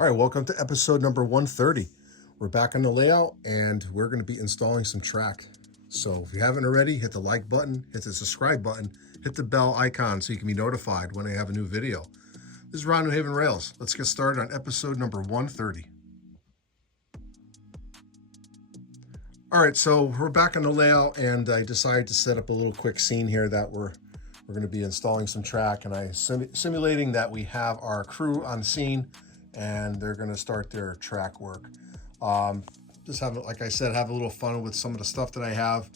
All right, welcome to episode number 130. We're back on the layout and we're going to be installing some track. So if you haven't already, hit the like button, hit the subscribe button, hit the bell icon so you can be notified when I have a new video. This is Ron New Haven Rails. Let's get started on episode number 130. All right, so we're back on the layout and I decided to set up a little quick scene here that we're going to be installing some track, and I'm simulating that we have our crew on scene and they're going to start their track work. Just have, like I said, have a little fun with some of the stuff that I have,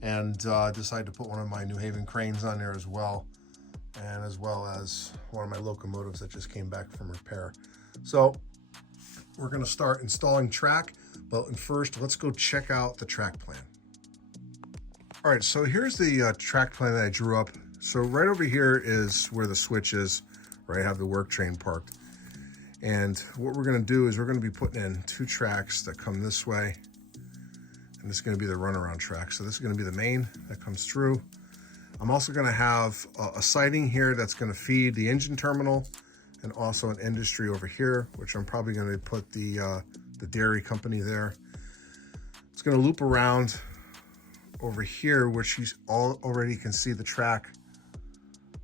and decided to put one of my New Haven cranes on there as well, and as well as one of my locomotives that just came back from repair. So we're going to start installing track, but first let's go check out the track plan. All right, so here's the track plan that I drew up. So right over here is where the switch is, where I have the work train parked. And what we're going to do is we're going to be putting in two tracks that come this way, and this is going to be the runaround track. So this is going to be the main that comes through. I'm also going to have a siding here that's going to feed the engine terminal, and also an industry over here, which I'm probably going to put the dairy company there. It's going to loop around over here, which you already can see the track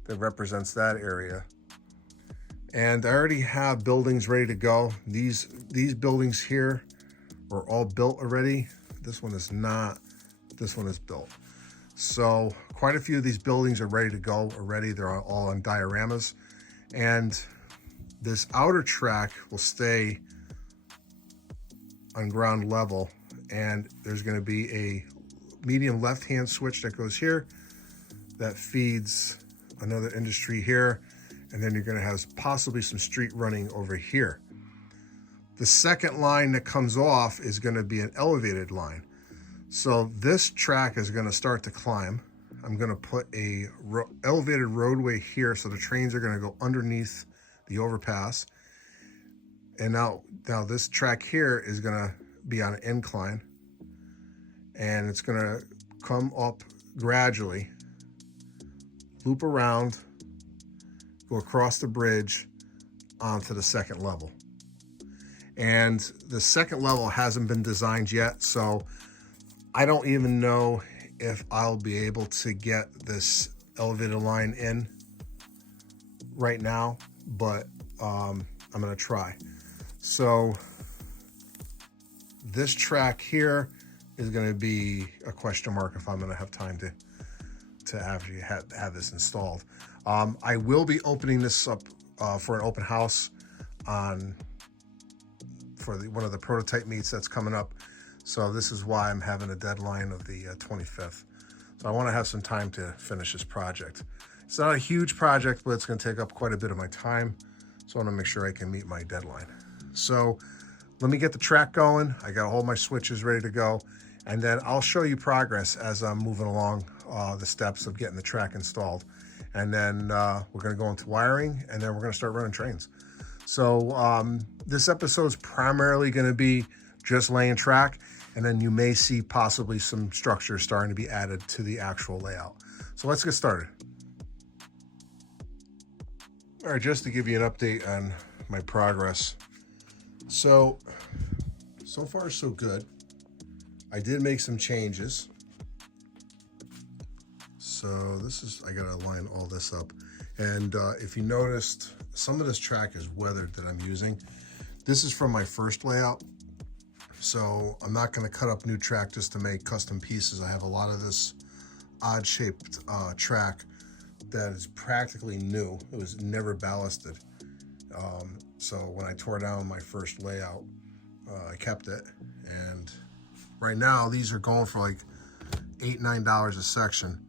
that represents that area. And I already have buildings ready to go. These buildings here are all built already. This one is not. This one is built. So quite a few of these buildings are ready to go already. They're all on dioramas. And this outer track will stay on ground level. And there's going to be a medium left-hand switch that goes here that feeds another industry here. And then you're going to have possibly some street running over here. The second line that comes off is going to be an elevated line. So this track is going to start to climb. I'm going to put a elevated roadway here, so the trains are going to go underneath the overpass. And now this track here is going to be on an incline, and it's going to come up gradually, loop around, go across the bridge onto the second level. And the second level hasn't been designed yet, so I don't even know if I'll be able to get this elevated line in right now, but I'm gonna try. So this track here is gonna be a question mark if I'm gonna have time to actually have this installed. I will be opening this up for an open house for one of the prototype meets that's coming up. So this is why I'm having a deadline of the 25th. So I want to have some time to finish this project. It's not a huge project, but it's going to take up quite a bit of my time. So I want to make sure I can meet my deadline. So let me get the track going. I got all my switches ready to go. And then I'll show you progress as I'm moving along the steps of getting the track installed. And then we're going to go into wiring, and then we're going to start running trains. So this episode is primarily going to be just laying track, and then you may see possibly some structure starting to be added to the actual layout. So let's get started. All right, just to give you an update on my progress. So far so good. I did make some changes. So I gotta line all this up. And if you noticed, some of this track is weathered that I'm using. This is from my first layout. So I'm not gonna cut up new track just to make custom pieces. I have a lot of this odd shaped track that is practically new. It was never ballasted. So when I tore down my first layout, I kept it. And right now these are going for like $8, $9 a section.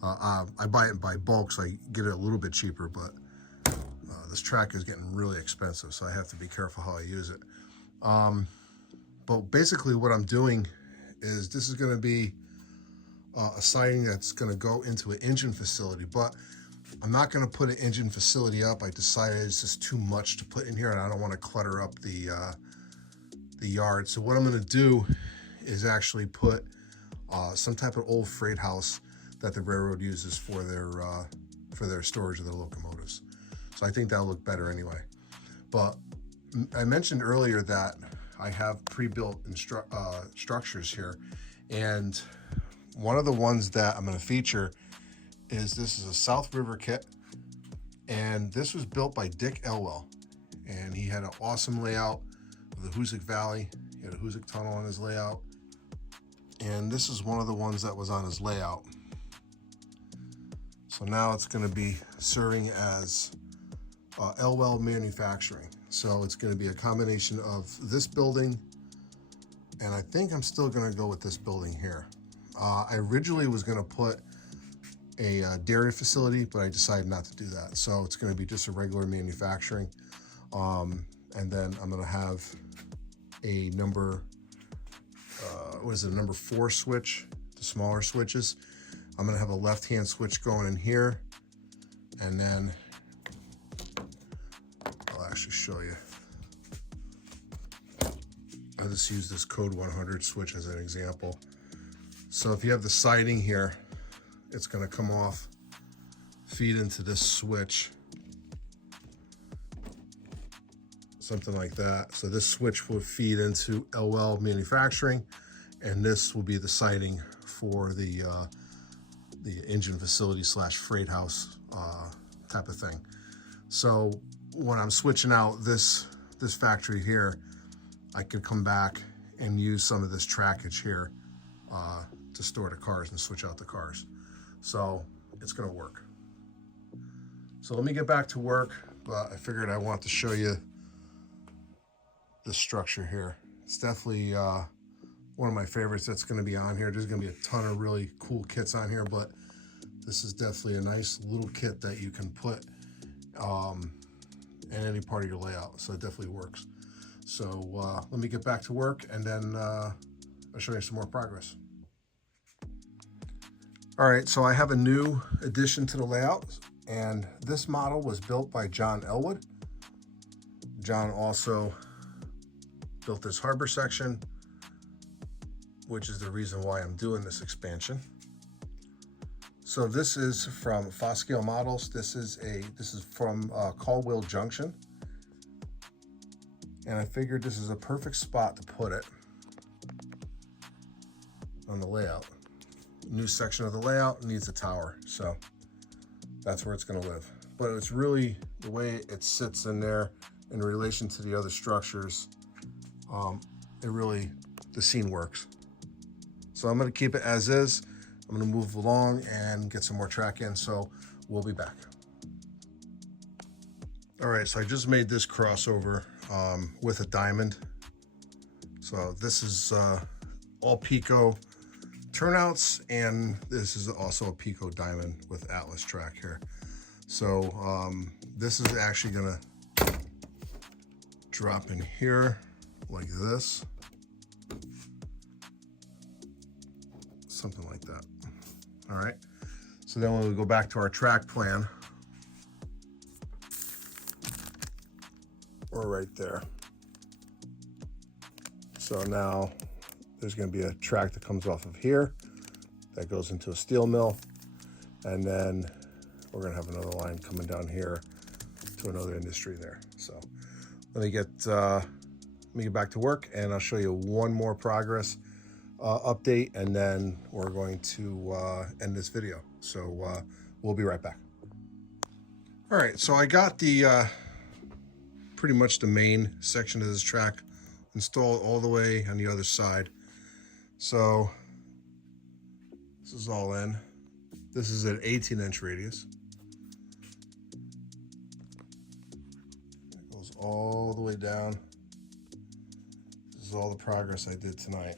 I buy it by bulk, so I get it a little bit cheaper, but this track is getting really expensive, so I have to be careful how I use it. But basically what I'm doing is this is going to be a siding that's going to go into an engine facility, but I'm not going to put an engine facility up. I decided it's just too much to put in here, and I don't want to clutter up the yard. So what I'm going to do is actually put some type of old freight house that the railroad uses for their storage of their locomotives. So I think that'll look better anyway. But I mentioned earlier that I have pre-built structures here, and one of the ones that I'm going to feature is this is a South River kit, and this was built by Dick Elwell, and he had an awesome layout of the Hoosick Valley. He had a Hoosick tunnel on his layout, and this is one of the ones that was on his layout. So now it's going to be serving as Elwell Manufacturing. So it's going to be a combination of this building, and I think I'm still going to go with this building here. I originally was going to put a dairy facility, but I decided not to do that. So it's going to be just a regular manufacturing. And then I'm going to have a number 4 switch, the smaller switches. I'm going to have a left-hand switch going in here, and then I'll actually show you. I'll just use this code 100 switch as an example. So if you have the siding here, it's going to come off, feed into this switch, something like that. So this switch will feed into Elwell Manufacturing, and this will be the siding for the engine facility / freight house type of thing. So when I'm switching out this factory here, I can come back and use some of this trackage here to store the cars and switch out the cars. So it's going to work. So let me get back to work, but I figured I want to show you this structure here. It's definitely one of my favorites that's going to be on here. There's going to be a ton of really cool kits on here, but this is definitely a nice little kit that you can put in any part of your layout. So it definitely works. So let me get back to work, and then I'll show you some more progress. All right, so I have a new addition to the layout, and this model was built by John Elwood. John also built this harbor section, which is the reason why I'm doing this expansion. So this is from Foscale Models. This is from Caldwell Junction, and I figured this is a perfect spot to put it on the layout. New section of the layout needs a tower, so that's where it's going to live. But it's really the way it sits in there in relation to the other structures. The scene works. So I'm going to keep it as is. I'm going to move along and get some more track in, so we'll be back. All right, so I just made this crossover with a diamond. So this is all Pico turnouts, and this is also a Pico diamond with Atlas track here. So this is actually gonna drop in here like this, something like that. All right, so then when we go back to our track plan, we're right there. So now there's going to be a track that comes off of here that goes into a steel mill, and then we're going to have another line coming down here to another industry there. So let me get back to work, and I'll show you one more progress update, and then we're going to end this video. So we'll be right back. All right, so I got the pretty much the main section of this track installed all the way on the other side. So this is all in. This is an 18-inch radius. It goes all the way down. This is all the progress I did tonight.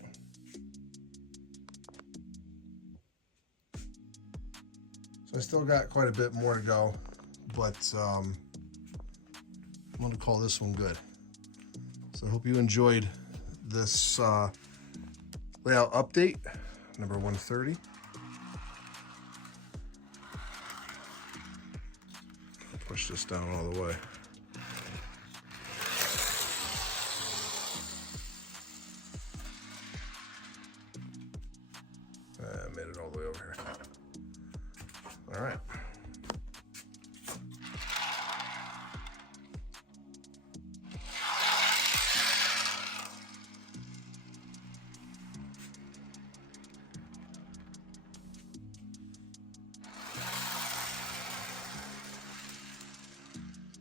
So I still got quite a bit more to go, but I'm going to call this one good. So I hope you enjoyed this layout update, number 130. I'll push this down all the way. I made it all the way over here. All right.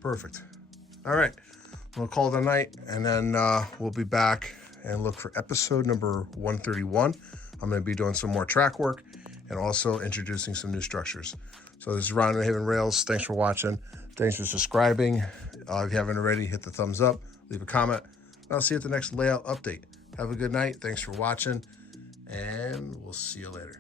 Perfect. All right, we'll call it a night, and then we'll be back and look for episode number 131. I'm going to be doing some more track work and also introducing some new structures. So this is Ron New Haven Rails. Thanks for watching. Thanks for subscribing. If you haven't already, hit the thumbs up, leave a comment. I'll see you at the next layout update. Have a good night. Thanks for watching, and we'll see you later.